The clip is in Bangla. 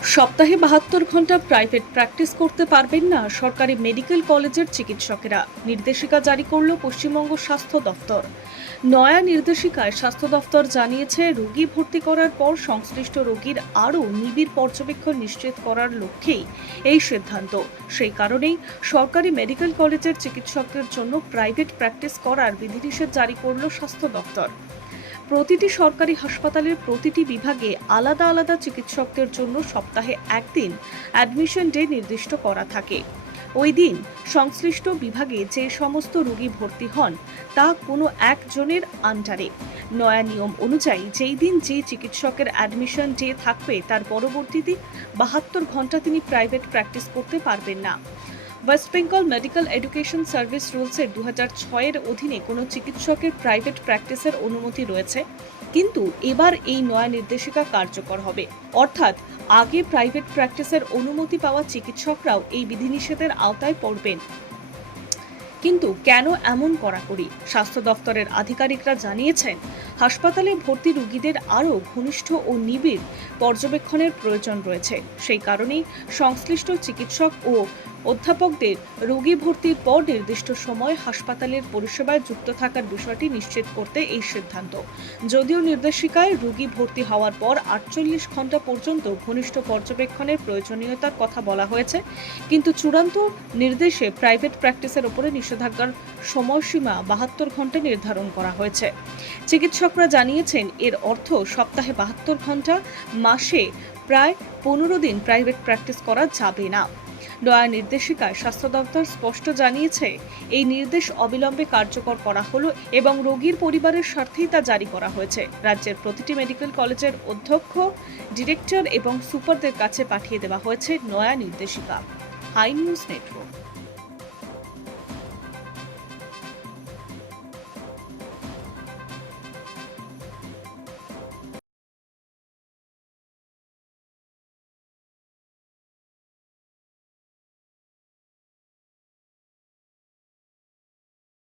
সপ্তাহে ৭২ ঘন্টা প্রাইভেট প্র্যাকটিস করতে পারবেন না সরকারি মেডিকেল কলেজের চিকিৎসকেরা। নির্দেশিকা জারি করল পশ্চিমবঙ্গ স্বাস্থ্য দফতর। নয়া নির্দেশিকায় স্বাস্থ্য দফতর জানিয়েছে, রোগী ভর্তি করার পর সংশ্লিষ্ট রোগীর আরও নিবিড় পর্যবেক্ষণ নিশ্চিত করার লক্ষ্যেই এই সিদ্ধান্ত। সেই কারণেই সরকারি মেডিকেল কলেজের চিকিৎসকদের জন্য প্রাইভেট প্র্যাকটিস করার বিধিনিষেধ জারি করল স্বাস্থ্য দফতর। প্রতিটি সরকারি হাসপাতালের প্রতিটি বিভাগে আলাদা আলাদা চিকিৎসকদের জন্য সপ্তাহে একদিন অ্যাডমিশন ডে নির্দিষ্ট করা থাকে। ওই দিন সংশ্লিষ্ট বিভাগে যে সমস্ত রোগী ভর্তি হন তা কোনো একজনের আন্ডারে। নয়া নিয়ম অনুযায়ী যেই দিন যে চিকিৎসকের অ্যাডমিশন ডে থাকবে তার পরবর্তীতে ৭২ ঘন্টা তিনি প্রাইভেট প্র্যাকটিস করতে পারবেন না। West Bengal medical education service রুলসের 2006-এর অধীনে কোনো চিকিৎসকের প্রাইভেট প্র্যাকটিসের অনুমতি রয়েছে, কিন্তু এবার এই নয়া নির্দেশিকা কার্যকর হবে। অর্থাৎ আগে প্রাইভেট প্র্যাকটিসের অনুমতি পাওয়া চিকিৎসকরাও এই বিধিনিষেধের আওতায় পড়বেন। কিন্তু কেন এমন কড়াকড়ি? স্বাস্থ্য দফতরের আধিকারিকরা জানিয়েছেন, হাসপাতালে ভর্তি রোগীদের আরও ঘনিষ্ঠ ও নিবিড় পর্যবেক্ষণের প্রয়োজন রয়েছে। সেই কারণেই সংশ্লিষ্ট চিকিৎসক ও অধ্যাপকদের রোগী ভর্তির পর নির্দিষ্ট সময় হাসপাতালের পরিষেবায় যুক্ত থাকার বিষয়টি নিশ্চিত করতে এই সিদ্ধান্ত। যদিও নির্দেশিকায় রোগী ভর্তি হওয়ার পর ৪৮ ঘন্টা পর্যন্ত ঘনিষ্ঠ পর্যবেক্ষণের প্রয়োজনীয়তার কথা বলা হয়েছে, কিন্তু চূড়ান্ত নির্দেশে প্রাইভেট প্র্যাকটিসের উপরে নিষেধাজ্ঞার সময়সীমা ৭২ ঘন্টা নির্ধারণ করা হয়েছে। চিকিৎসকরা জানিয়েছেন, এর অর্থ সপ্তাহে ৭২ ঘন্টা, মাসে প্রায় ১৫ দিন প্রাইভেট প্র্যাকটিস করা যাবে না। নয়া নির্দেশিকায় স্বাস্থ্য দপ্তর স্পষ্ট জানিয়েছে, এই নির্দেশ অবিলম্বে কার্যকর করা হলো এবং রোগীর পরিবারের স্বার্থেই তা জারি করা হয়েছে। রাজ্যের প্রতিটি মেডিকেল কলেজের অধ্যক্ষ, ডিরেক্টর এবং সুপারদের কাছে পাঠিয়ে দেওয়া হয়েছে নয়া নির্দেশিকা। Hi news network.